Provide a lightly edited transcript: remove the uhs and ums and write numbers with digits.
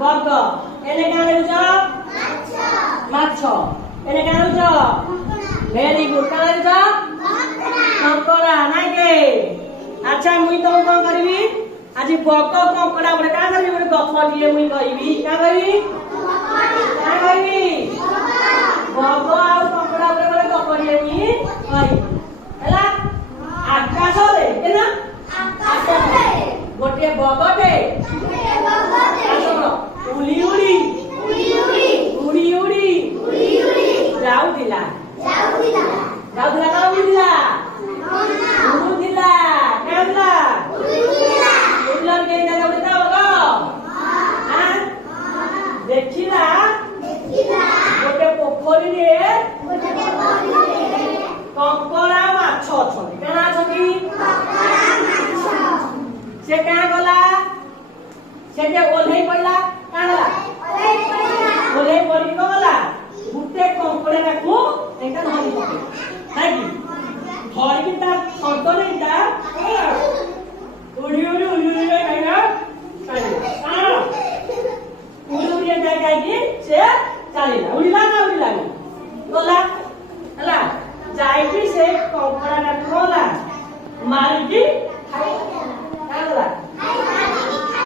bug एने क्या लेउछ माछ एने क्या लेउछ वेरी गुड क्या लेउछ कंकड़ा नाइ के अच्छा मुई तो कोन करबी आज बग कंकड़ा बड़े का करबी बड़े गफटिए मुई कहबी क्या कहबी बग आउ कंकड़ा बड़े बड़े गफटिए मुई कहबी हैला आकाश रे केना आकाश रे गोटे बगटे उड़ी उड़ी जाउथिला का उड़िला उड़ुथिला केला उड़लन के दादा उड़ता होगा हां देखिला गोटे पोखरी रे कंकड़ा माछ छथि केना छथि से क्या गला से जे ओल्हे पड़ला का गला ओल्हे पड़ी को गला गुटे कंकड़ा को एका धरि पके नाइ कि धरि कि ता संतरे ता उड़ी